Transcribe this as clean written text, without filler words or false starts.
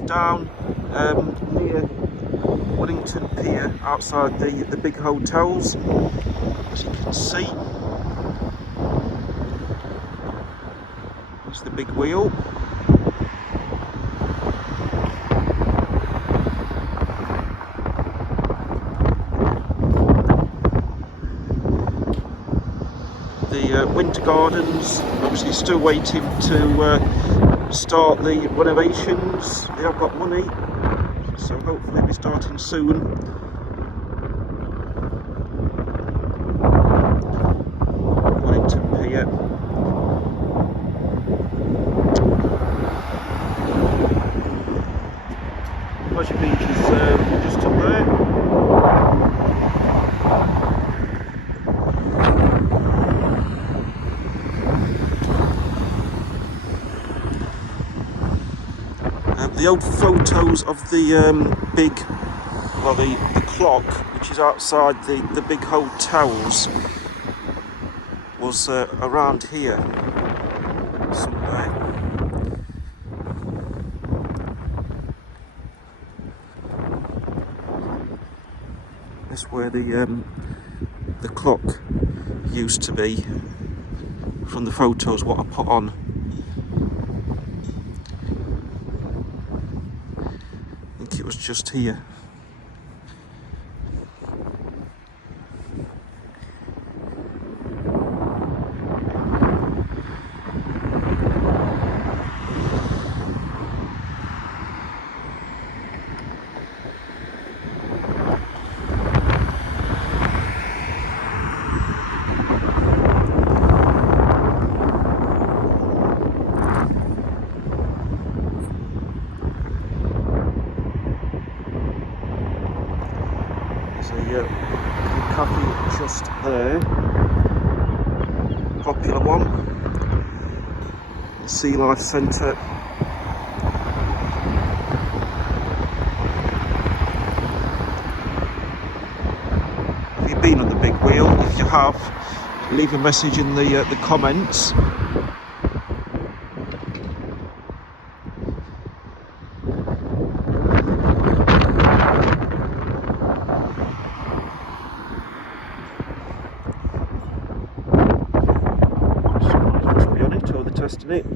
just down near Wellington Pier, outside the big hotels, as you can see. There's the big wheel. The winter gardens, obviously still waiting to start the renovations. They have got money, so hopefully it'll be starting soon. Wellington Pier. Pleasure Beach is just up there. The old photos of the big, well, the clock, which is outside the big hotels, was around here somewhere. That's where the clock used to be, from the photos what I put on. It was just here. The cafe just there, popular one, the Sea Life Centre. Have you been on the big wheel? If you have, leave a message in the comments. Testing it.